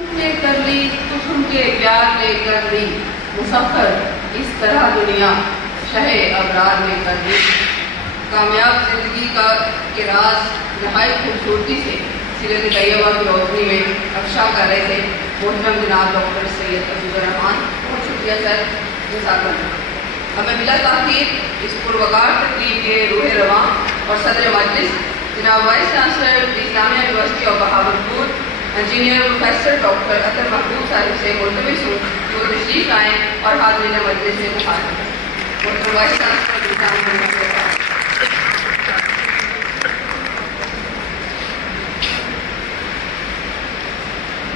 لے کر لی تم کے پیار لے کر لی مسخر اس طرح دنیا شہ ابرار لے کر لی. کامیاب زندگی کے راز نہایت خوبصورتی سے سیرت طیبہ کی روشنی میں افشا کر رہے تھے محترم جناب ڈاکٹر سید عزیز الرحمان. بہت شکریہ سر. جزاک اللہ. ہمیں بلا تاخیر اس پروقار تقریب کے روح رواں اور صدر مجلس جناب vice chancellor Islamia university of Bahawalpur engineer professor doctor Athar Mahboob صاحب سے ملتمس ہوں وہ تشریف لائیں اور حاضرین مجلس میں مخاطب ڈاکٹر وائس چانسلر.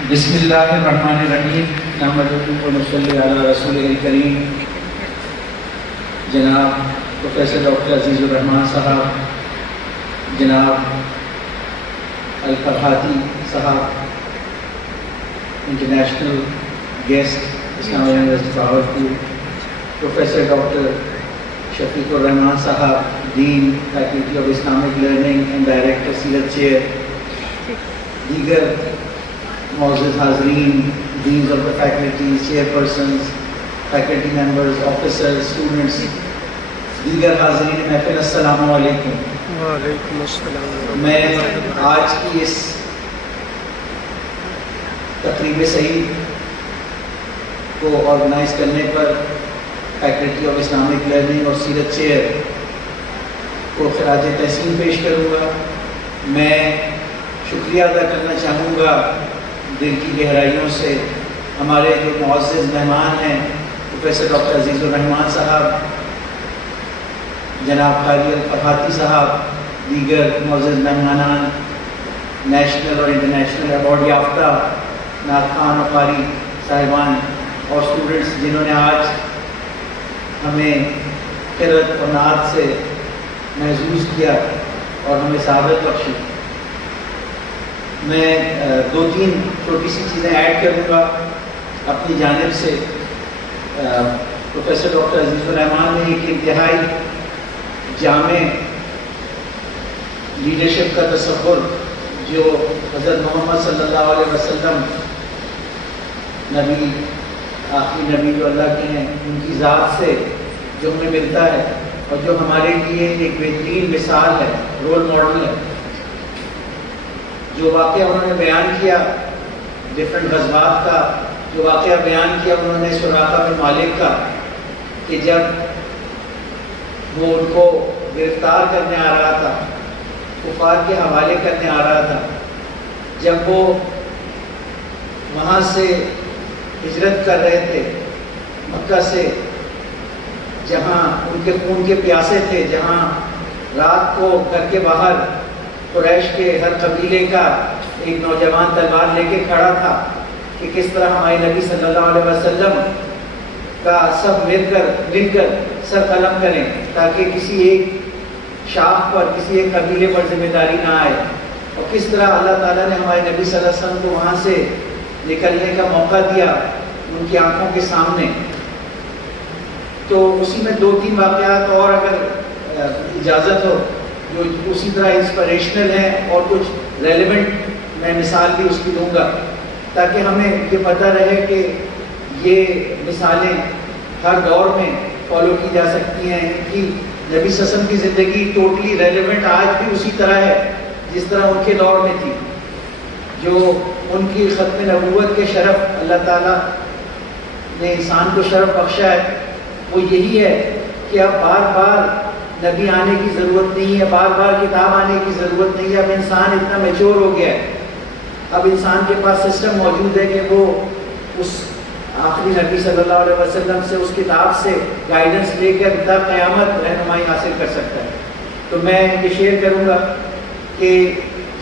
بسم اللہ الرحمن الرحیم. نحمدہ و نصلی علی رسولہ الکریم. جناب پروفیسر ڈاکٹر عزیز الرحمان صاحب، جناب الفرحاتی صاحب، international guest Islamia university Bahawalpur, professor doctor Shafiq Ur Rahman صاحب، dean faculty of Islamic learning and director سیرت چیئر، دیگر معزز حاضرین، deans of the faculties, chairpersons, faculty members, officers, students, دیگر حاضرین محفل، السلام علیکم. وعلیکم السلام. میں آج کی اس تقریب سعید کو آرگنائز کرنے پر فیکلٹی آف اسلامک لرننگ اور سیرت چیئر کو خراج تحسین پیش کروں گا. میں شکریہ ادا کرنا چاہوں گا دل کی گہرائیوں سے ہمارے جو معزز مہمان ہیں پروفیسر ڈاکٹر عزیز الرحمان صاحب، جناب قاری الفرحاتی صاحب، دیگر معزز مہمانان، نیشنل اور انٹرنیشنل ایوارڈ یافتہ نعت خوان و قاری صاحبان اور اسٹوڈنٹس جنہوں نے آج ہمیں قرأت اور نعت سے محظوظ کیا اور ہمیں سعادت بخشی. میں دو تین چھوٹی سی چیزیں ایڈ کروں گا اپنی جانب سے. پروفیسر ڈاکٹر عزیز الرحمان نے ایک انتہائی جامع لیڈرشپ کا تصور جو حضرت محمد صلی اللہ علیہ وسلم نبی، آخری نبی جو اللہ کے ہیں، ان کی ذات سے جو ہمیں ملتا ہے اور جو ہمارے لیے ایک بہترین مثال ہے، رول ماڈل ہے، جو واقعہ انہوں نے بیان کیا ڈفرینٹ غزوات کا، جو واقعہ بیان کیا انہوں نے سراقہ بن مالک کا، کہ جب وہ ان کو گرفتار کرنے آ رہا تھا، کفار کے حوالے کرنے آ رہا تھا، جب وہ وہاں سے ہجرت کر رہے تھے مکہ سے، جہاں ان کے خون کے پیاسے تھے، جہاں رات کو گھر کے باہر قریش کے ہر قبیلے کا ایک نوجوان تلوار لے کے کھڑا تھا کہ کس طرح ہمارے نبی صلی اللہ علیہ وسلم کا سب مل کر سر قلم کریں تاکہ کسی ایک شاخ پر، کسی ایک قبیلے پر ذمہ داری نہ آئے، اور کس طرح اللہ تعالیٰ نے ہمارے نبی صلی اللہ علیہ وسلم کو وہاں سے نکلنے کا موقع دیا ان کی آنکھوں کے سامنے. تو اسی میں دو تین واقعات اور اگر اجازت ہو جو اسی طرح انسپریشنل ہیں اور کچھ ریلیونٹ میں مثال بھی اس کی دوں گا تاکہ ہمیں یہ پتہ رہے کہ یہ مثالیں ہر دور میں فالو کی جا سکتی ہیں. کہ نبی صلی اللہ علیہ وسلم کی زندگی ٹوٹلی ریلیونٹ آج بھی اسی طرح ہے جس طرح ان کے دور میں تھی. جو ان کی ختم نبوت کے شرف اللہ تعالیٰ نے انسان کو شرف بخشا ہے وہ یہی ہے کہ اب بار بار نبی آنے کی ضرورت نہیں ہے، بار بار کتاب آنے کی ضرورت نہیں ہے. اب انسان اتنا میچور ہو گیا ہے، اب انسان کے پاس سسٹم موجود ہے کہ وہ اس آخری نبی صلی اللہ علیہ وسلم سے، اس کتاب سے گائیڈنس لے کر تا قیامت رہنمائی حاصل کر سکتا ہے. تو میں یہ شیئر کروں گا کہ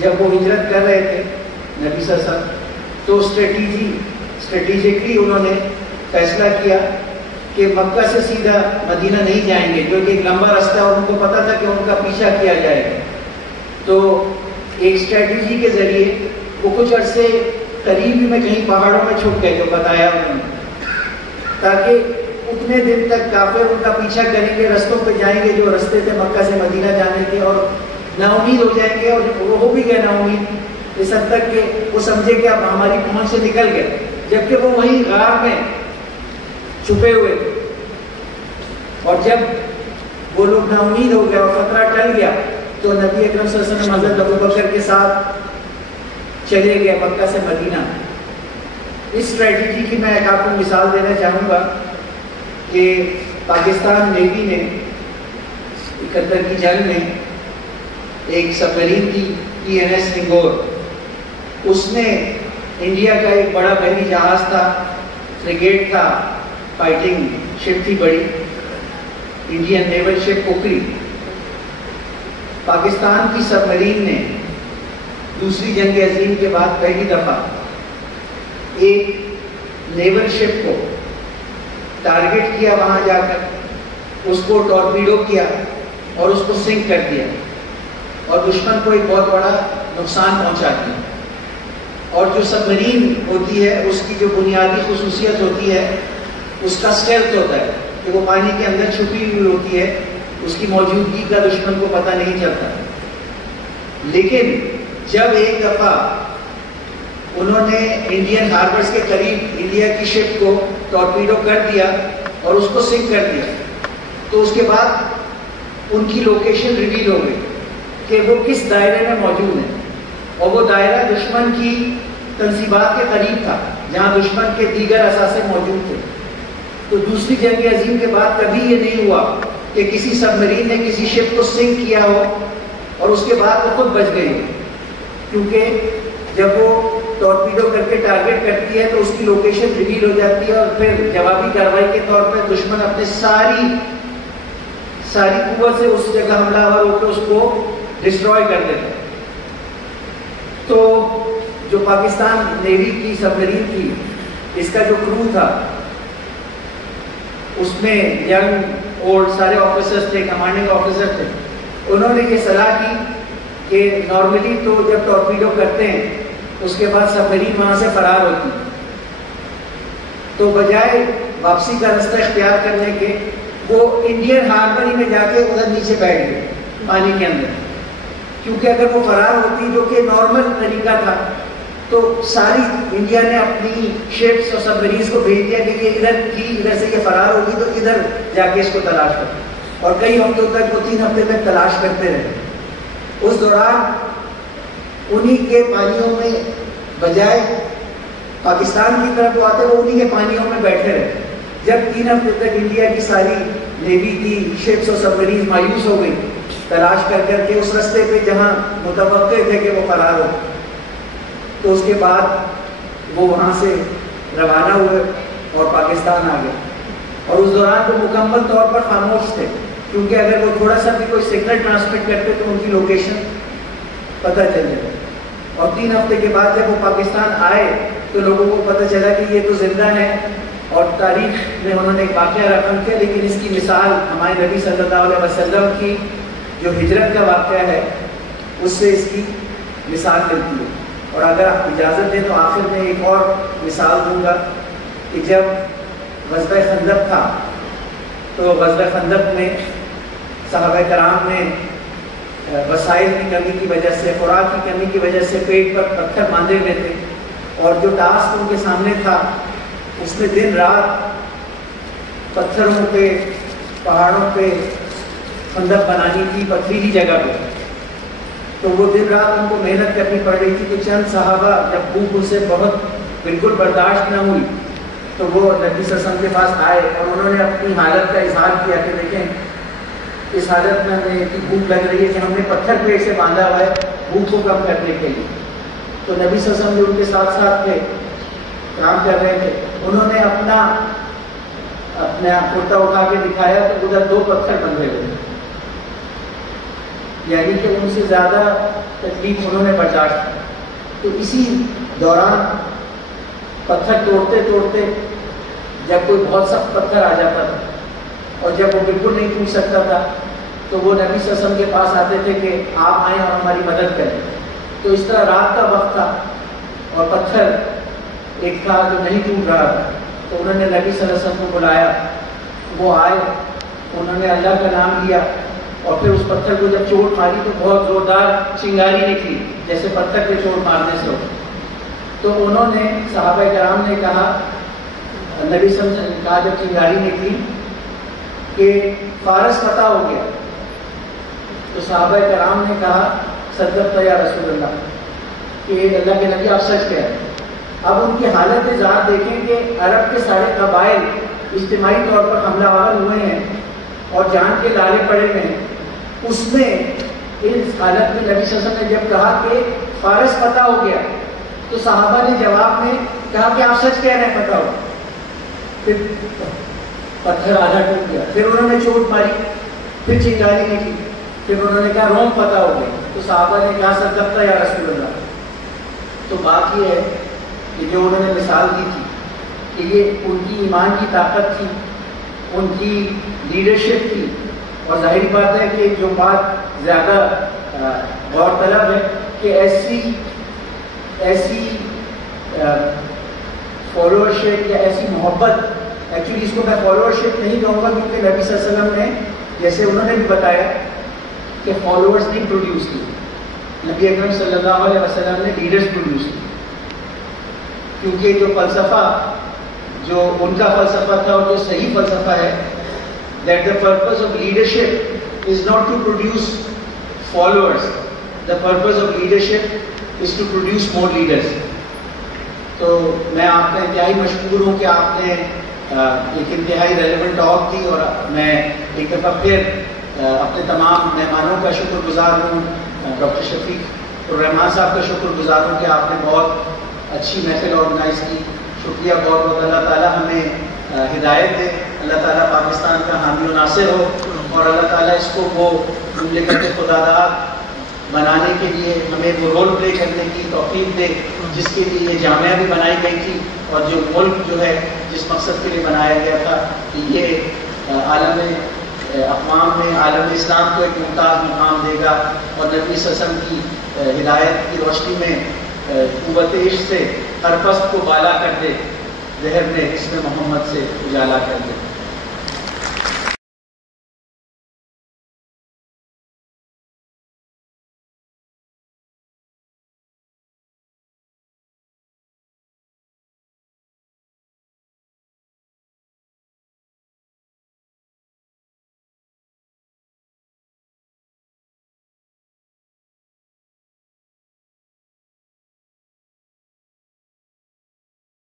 جب وہ ہجرت کر رہے تھے نبی صلی اللہ علیہ وسلم تو اسٹریٹجکلی انہوں نے فیصلہ کیا کہ مکہ سے سیدھا مدینہ نہیں جائیں گے جو کہ ایک لمبا راستہ ہے اور ان کو پتہ تھا کہ ان کا پیچھا کیا جائے گا. تو ایک اسٹریٹجی کے ذریعے وہ کچھ عرصے قریب میں کہیں پہاڑوں میں چھپ گئے جو بتایا انہوں نے، تاکہ اتنے دن تک کافر ان کا پیچھا کریں گے، رستوں پہ جائیں گے جو رستے تھے مکہ سے مدینہ جانے کے، اور نا امید ہو جائیں گے، اور وہ ہو بھی گئے نا امید. اس حد تک کہ وہ سمجھے کہ اب ہماری پہنچ سے نکل گئے، جبکہ وہ وہیں غار میں چھپے ہوئے تھے۔ اور جب وہ لوگ نا امید ہو گئے اور خطرہ ٹل گیا تو نبی اکرم صلی اللہ علیہ وسلم حضرت ابو بکر کے ساتھ چلے گئے مکہ سے مدینہ۔ اس اسٹریٹجی کی میں ایک آپ کو مثال دینا چاہوں گا کہ پاکستان نیوی نے 71 کی جنگ میں ایک سب مرین تھی PNS ننگور، اس نے انڈیا کا ایک بڑا بحری جہاز تھا، فریگیٹ تھا، فائٹنگ شپ تھی بڑی، انڈین نیول شپ پوکھری۔ پاکستان کی سب مرین نے دوسری جنگ عظیم کے بعد پہلی دفعہ ایک نیول شپ کو ٹارگٹ کیا، وہاں جا کر اس کو ٹورپیڈو کیا اور اس کو سنک کر دیا اور دشمن کو ایک بہت بڑا نقصان پہنچا دیا۔ اور جو سب مرین ہوتی ہے اس کی جو بنیادی خصوصیت ہوتی ہے اس کا اسٹیلتھ ہوتا ہے کہ وہ پانی کے اندر چھپی ہوئی ہوتی ہے، اس کی موجودگی کا دشمن کو پتہ نہیں چلتا۔ لیکن جب ایک دفعہ انہوں نے انڈین ہاربرز کے قریب انڈیا کی شپ کو ٹورپیڈو کر دیا اور اس کو سنک کر دیا، تو اس کے بعد ان کی لوکیشن ریویل ہو گئی کہ وہ کس دائرے میں موجود ہیں، اور وہ دائرہ دشمن کی تنصیبات کے قریب تھا جہاں دشمن کے دیگر اثاثے موجود تھے۔ تو دوسری جنگ عظیم کے بعد کبھی یہ نہیں ہوا کہ کسی سب مرین نے کسی شپ کو سنک کیا ہو اور اس کے بعد وہ خود بچ گئی، کیونکہ جب وہ ٹورپیڈو کر کے ٹارگٹ کرتی ہے تو اس کی لوکیشن ریویل ہو جاتی ہے، اور پھر جوابی کارروائی کے طور پر دشمن اپنے ساری قوت سے اس جگہ حملہ آور ہو کے اس کو ڈسٹروائے کر دیتا ہے۔ تو جو پاکستان نیوی کی سب مرین تھی، اس کا جو کرو تھا اس میں ینگ اولڈ سارے آفیسرز تھے، کمانڈنگ آفیسر تھے۔ انہوں نے یہ صلاح کی کہ نارملی تو جب ٹورپیڈو کرتے ہیں اس کے بعد سب مرین وہاں سے فرار ہوتی، تو بجائے واپسی کا رستہ اختیار کرنے کے وہ انڈین ہاربر ہی میں جا کے ادھر نیچے بیٹھ گئے پانی کے اندر، کیونکہ اگر وہ فرار ہوتی جو کہ نارمل طریقہ تھا تو ساری انڈیا نے اپنی شپس اور سب مریض کو بھیج دیا کہ یہ ادھر تھی، ادھر سے یہ فرار ہوگی تو ادھر جا کے اس کو تلاش کرو، اور کئی ہفتوں تک وہ 3 ہفتے تک تلاش کرتے رہے۔ اس دوران انہی کے پانیوں میں بجائے پاکستان کی طرف وہ آتے، وہ انہی کے پانیوں میں بیٹھے رہے۔ جب 3 ہفتے تک انڈیا کی ساری نیوی کی شپس اور سب مریض مایوس ہو گئی تلاش کر کر کے اس رستے پہ جہاں متوقع تھے کہ وہ فرار ہو، تو اس کے بعد وہ وہاں سے روانہ ہوئے اور پاکستان آ گئے۔ اور اس دوران وہ مکمل طور پر خاموش تھے، کیونکہ اگر وہ تھوڑا سا بھی کوئی سگنل ٹرانسمٹ کرتے تو ان کی لوکیشن پتہ چل جائے۔ اور 3 ہفتے کے بعد جب وہ پاکستان آئے تو لوگوں کو پتہ چلا کہ یہ تو زندہ ہے، اور تاریخ میں انہوں نے ایک واقعہ رقم کیا، لیکن اس کی مثال ہمارے نبی صلی اللہ علیہ وسلم کی جو ہجرت کا واقعہ ہے اس سے اس کی مثال ملتی ہے۔ اور اگر آپ اجازت دیں تو آخر میں ایک اور مثال دوں گا کہ جب غزوہ خندق تھا تو غزوہ خندق میں صحابہ کرام نے وسائل کی کمی کی وجہ سے، خوراک کی کمی کی وجہ سے پیٹ پر پتھر باندھے ہوئے تھے، اور جو ٹاسک ان کے سامنے تھا اس میں دن رات پتھروں پہ، پہاڑوں پہ خندق بنانی تھی، پتھریلی جگہ پہ، تو وہ دن رات ان کو محنت کرنی پڑ رہی تھی۔ تو چند صحابہ جب بھوک ان سے بہت بالکل برداشت نہ ہوئی تو وہ نبی صلی اللہ علیہ وسلم کے پاس آئے اور انہوں نے اپنی حالت کا اظہار کیا کہ دیکھیں اس حالت میں ہمیں اتنی بھوک لگ رہی ہے کہ ہم نے پتھر پیٹ سے باندھا ہوا ہے بھوک کو کم کرنے کے لیے۔ تو نبی صلی اللہ علیہ وسلم جو ان کے ساتھ ساتھ تھے، کام کر رہے تھے، انہوں نے اپنا کرتا اٹھا کے دکھایا تو ادھر 2 پتھر بندھے ہوئے، یعنی کہ ان سے زیادہ تکلیف انہوں نے برداشت کی۔ تو اسی دوران پتھر توڑتے توڑتے جب کوئی بہت سخت پتھر آ جاتا تھا اور جب وہ بالکل نہیں ٹوٹ سکتا تھا تو وہ نبی صلی اللہ علیہ وسلم کے پاس آتے تھے کہ آپ آئیں اور ہماری مدد کریں۔ تو اس طرح رات کا وقت تھا اور پتھر ایک تھا جو نہیں ٹوٹ رہا تھا، تو انہوں نے نبی صلی اللہ علیہ وسلم کو بلایا، وہ آئے، انہوں نے اللہ کا نام لیا اور پھر اس پتھر کو جب چوٹ ماری تو بہت زوردار چنگاری نکلی جیسے پتھر پہ چوٹ مارنے سے ہوتا. تو انہوں نے صحابہ کرام نے کہا, نبی صلی اللہ علیہ وسلم نے کہا جب چنگاری نکلی کہ فارس فتح ہو گیا, تو صحابہ کرام نے کہا صدقت یا رسول اللہ, کہ اللہ کے نبی آپ سچ کہہ رہے ہیں. اب ان کی حالت ذات دیکھیں کہ عرب کے سارے قبائل اجتماعی طور پر حملہ آور ہوئے ہیں اور جان کے لالے پڑے ہوئے ہیں. اس میں اس حالت میں نبی صلی اللہ علیہ وسلم نے جب کہا کہ فارس فتح ہو گیا تو صحابہ نے جواب میں کہا کہ آپ سچ کہہ رہے ہیں فتح ہو. پھر پتھر آدھا ٹوٹ گیا, پھر انہوں نے چوٹ ماری, پھر چنگاری نکلی, پھر انہوں نے کہا روم فتح ہو گیا. تو صحابہ نے کہا صدقت یا رسول اللہ. تو بات یہ ہے کہ جو انہوں نے مثال دی تھی کہ یہ ان کی ایمان کی طاقت تھی, ان کی لیڈرشپ تھی. اور ظاہری بات ہے کہ جو بات زیادہ غور طلب ہے کہ ایسی فالوورشپ یا ایسی محبت, ایکچولی اس کو میں فالوورشپ نہیں کہوں گا کیونکہ نبی صلی اللہ علیہ وسلم نے جیسے انہوں نے بھی بتایا کہ فالوورز نہیں پروڈیوس کی, نبی اکرم صلی اللہ علیہ وسلم نے لیڈرز پروڈیوس کی. کیونکہ جو فلسفہ جو ان کا فلسفہ تھا اور جو صحیح فلسفہ ہے, that the purpose of leadership is not to produce followers, the purpose of leadership is to produce more leaders. تو میں آپ کا انتہائی مشکور ہوں کہ آپ نے ایک انتہائی ریلیونٹ ٹاک دی, اور میں ایک دفعہ پھر اپنے تمام مہمانوں کا شکر گزار ہوں, ڈاکٹر شفیق الرحمان صاحب کا شکر گزار ہوں کہ آپ نے بہت اچھی محفل آرگنائز کی. شکریہ بہت بہت. اللہ تعالیٰ ہمیں ہدایت دے, اللہ تعالیٰ پاکستان کا حامی و ناصر ہو, اور اللہ تعالیٰ اس کو وہ مملکت خداداد بنانے کے لیے ہمیں وہ رول پلے کرنے کی توفیق دے جس کے لیے یہ جامعہ بھی بنائی گئی تھی, اور جو ملک جو ہے جس مقصد کے لیے بنایا گیا تھا کہ یہ عالم اقوام میں عالم اسلام کو ایک ممتاز مقام دے گا, اور نبی صلی اللہ علیہ وسلم کی ہدایت کی روشنی میں قوت عشق سے ہر پست کو بالا کر دے, ذہن میں اسم محمد سے اجالا کر دے.